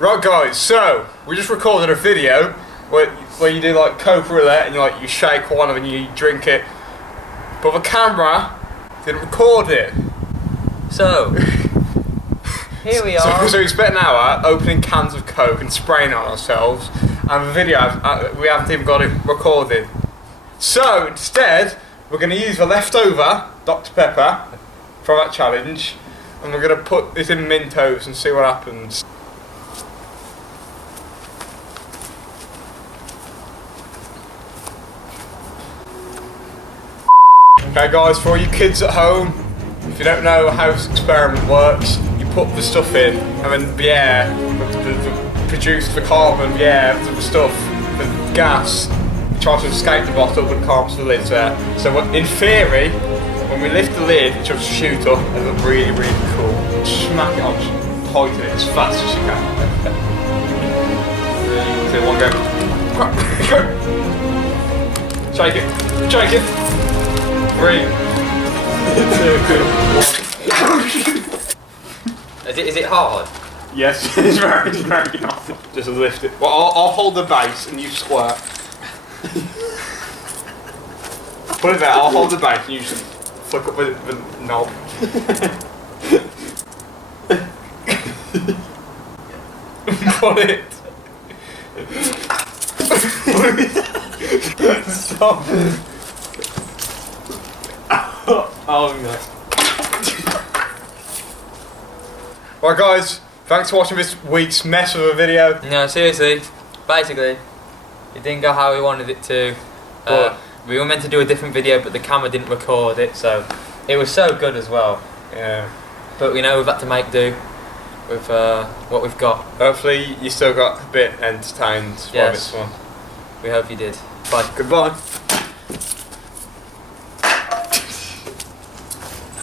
Right guys, so we just recorded a video where you do like Coke roulette and you shake one and you drink it, but the camera didn't record it. So here we are. So we spent an hour opening cans of Coke and spraying it on ourselves, and the video we haven't even got it recorded. So instead, we're going to use the leftover Dr Pepper from that challenge, and we're going to put this in Mentos and see what happens. Okay guys, for all you kids at home, if you don't know how this experiment works, you put the stuff in and then the air, produce the carbon, the air, the stuff, the gas, tries to escape the bottle but can't, so the lid's there. So in theory, when we lift the lid, it should shoot up and look really, really cool. Smack it on, just tighten it as fast as you can. So one go. Shake it, shake it. 3, 2, 1. Is it hard? Yes, it's very hard. Just lift it. Well, I'll hold the base and you squirt. Put it there, I'll hold the base and you just flick up the knob. Put it. Stop. Oh no. Right guys, thanks for watching this week's mess of a video. No, seriously. Basically, it didn't go how we wanted it to. We were meant to do a different video, but the camera didn't record it, so it was so good as well. Yeah. But we know we've had to make do with what we've got. Hopefully you still got a bit entertained by this one. We hope you did. Bye. Goodbye.